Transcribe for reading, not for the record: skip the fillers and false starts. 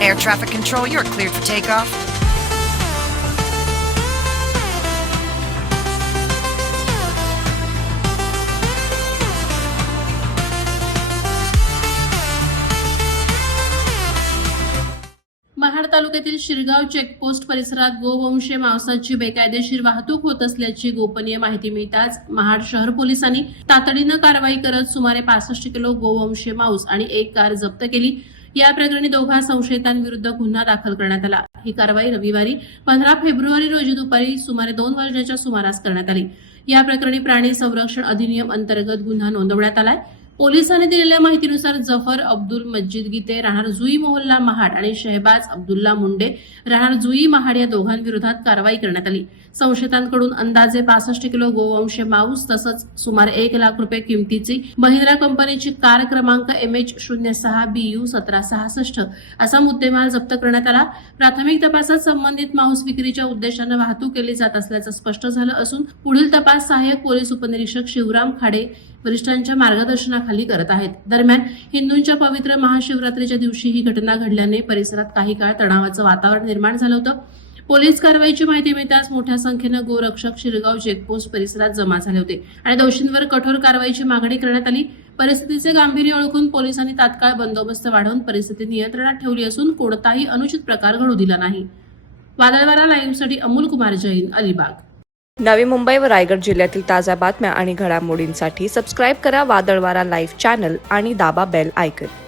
air traffic control. You're cleared for takeoff. Mahad तालुक्यातील Shirgaon checkpost परिसरात गोवंशीय मांसाची बेकायदेशीर वाहतूक होत असल्याची गोपनीय माहिती मिळताच महाड शहर पोलिसांनी तातडीनं कारवाई करत सुमारे 65 किलो गोवंशीय मांस आणि एक कार जप्त केली। या प्रकरणी दोघा संशयितांविरुद्ध गुन्हा दाखल करण्यात आला। ही कारवाई रविवारी 15 फेब्रुवारी रोजी दुपारी सुमारे 2 वाजण्याच्या सुमारास करण्यात आली। या प्रकरणी प्राणी संरक्षण अधिनियम अंतर्गत गुन्हा नोंदवण्यात आलाय। पोलिसांनी दिलेल्या माहितीनुसार जफर अब्दुल मज्जिद गीते राहणार जुई मोहल्ला महाड आणि शहबाज अब्दुल्ला मुंडे राहणार जुई महाड या दोघांविरोधात कारवाई करण्यात आली। संशयितांकडून अंदाजे 65 किलो गोवंशीय मांस तसंच सुमारे 1 लाख रुपये किमतीची महिंद्रा कंपनीची कार क्रमांक MH06BU 1766 असा मुद्देमाल जप्त करण्यात आला। प्राथमिक तपासात संबंधित मांस विक्रीच्या उद्देशाने वाहतूक केली जात असल्याचं स्पष्ट झालं असून पुढील तपास सहाय्यक पोलीस उपनिरीक्षक शिवराम खाडे वरिष्ठांच्या मार्गदर्शनाखाली करत आहेत। दरम्यान हिंदूंच्या पवित्र महाशिवरात्रीच्या दिवशी ही घटना घडल्याने परिसरात काही काळ तणावाचं वातावरण निर्माण झालं होतं। पोलीस कारवाईची माहिती मिळताच मोठ्या संख्येनं गोरक्षक शिरगाव चेकपोस्ट परिसरात जमा झाले होते आणि दोषींवर कठोर कारवाईची मागणी करण्यात आली। परिस्थितीचे गांभीर्य ओळखून पोलिसांनी तात्काळ बंदोबस्त वाढवून परिस्थिती नियंत्रणात ठेवली असून कोणताही अनुचित प्रकार घडू दिला नाही। वादळवारा लाईव्हसाठी अमोल कुमार जैन, अलिबाग। नवी मुंबई व रायगड जिल्ह्यातील ताज्या बातम्या आणि घडामोडींसाठी सबस्क्राईब करा वादळवारा लाईव्ह चॅनल आणि दाबा बेल आयकॉन।